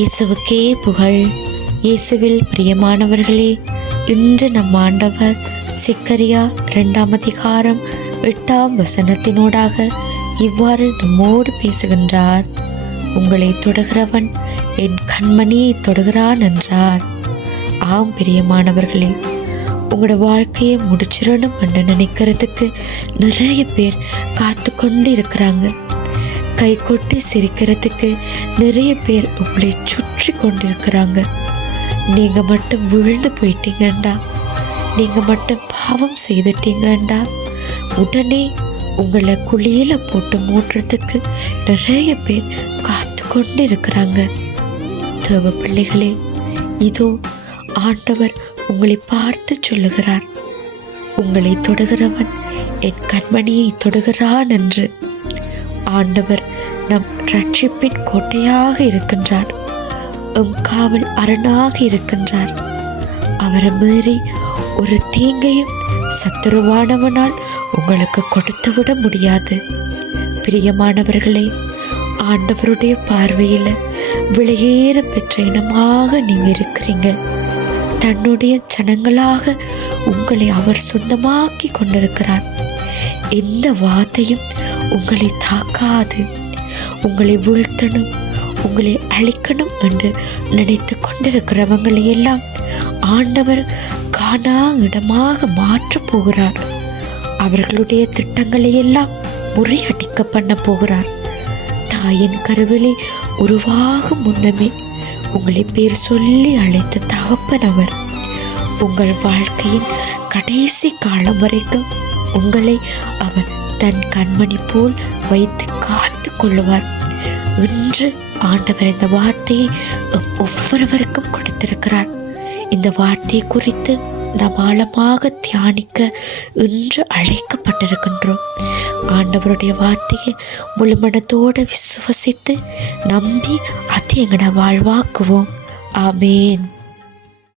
இயேசுவுக்கே புகழ். இயேசுவில் பிரியமானவர்களே இன்று நம் ஆண்டவர் சிக்கரியா இரண்டாம் அதிகாரம் எட்டாம் வசனத்தினூடாக இவ்வாறு நம்மோடு பேசுகின்றார். உங்களை தொடுகிறவன் என் கண்மணியை தொடுகிறான் என்றார். ஆம் பிரியமானவர்களே உங்களோட வாழ்க்கையை முடிச்சிடணும் என்று நினைக்கிறதுக்கு நிறைய பேர் காத்து கொண்டு இருக்கிறாங்க கை கொட்டி சிரிக்கிறதுக்கு நிறைய பேர் உங்களை சுற்றி கொண்டிருக்கிறாங்க. நீங்க மட்டும் விழுந்து போயிட்டீங்கண்டா நீங்க மட்டும் பாவம் செய்துட்டீங்கண்டா உடனே உங்களை குழியில போட்டு மூடுறதுக்கு நிறைய பேர் காத்து கொண்டு இருக்கிறாங்க தேவ பிள்ளைகளே இதோ ஆண்டவர் உங்களை பார்த்து சொல்லுகிறார். உங்களை தொடுகிறவன் என் கண்மணியை தொடுகிறான் என்று. ஆண்டவர் நம் ரட்சிப்பின் கோட்டையாக இருக்கின்றார். எம் காவல் அரணாக இருக்கின்றார். அவரை மீறி ஒரு தீங்கையும் சத்துருவானவனால் உங்களுக்கு கொடுத்து விட முடியாது. பிரியமானவர்களே ஆண்டவருடைய பார்வையில் விலையேற பெற்ற இனமாக நீங்கள் இருக்கிறீங்க. தன்னுடைய ஜனங்களாக உங்களை அவர் சொந்தமாக்கி கொண்டிருக்கிறார். எந்த வார்த்தையும் உங்களை தாக்காது. உங்களை வீழ்த்தணும் உங்களை அழிக்கணும் என்று நினைத்து கொண்டிருக்கிறவங்களை எல்லாம் ஆண்டவர் காணா இடமாக மாற்றப் போகிறார். அவர்களுடைய திட்டங்களை எல்லாம் முறியடிக்க பண்ண போகிறார். தாயின் கருவிலே உருவாகும் முன்னமே உங்களை பேர் சொல்லி அழைத்த தகப்பன் அவர். உங்கள் வாழ்க்கையின் கடைசி காலம் வரைக்கும் உங்களை அவர் தன் கண்மணி போல் வைத்து காத்து கொள்ளுவார். இன்று ஆண்டவர் இந்த வார்த்தையை ஒவ்வொருவருக்கும் கொடுத்திருக்கிறார். இந்த வார்த்தையை குறித்து நாம் ஆழமாக தியானிக்க இன்று அழைக்கப்பட்டிருக்கின்றோம். ஆண்டவருடைய வார்த்தையை முழுமனத்தோடு விசுவசித்து நம்பி அதை எங்களை வாழ்வாக்குவோம். ஆமேன்.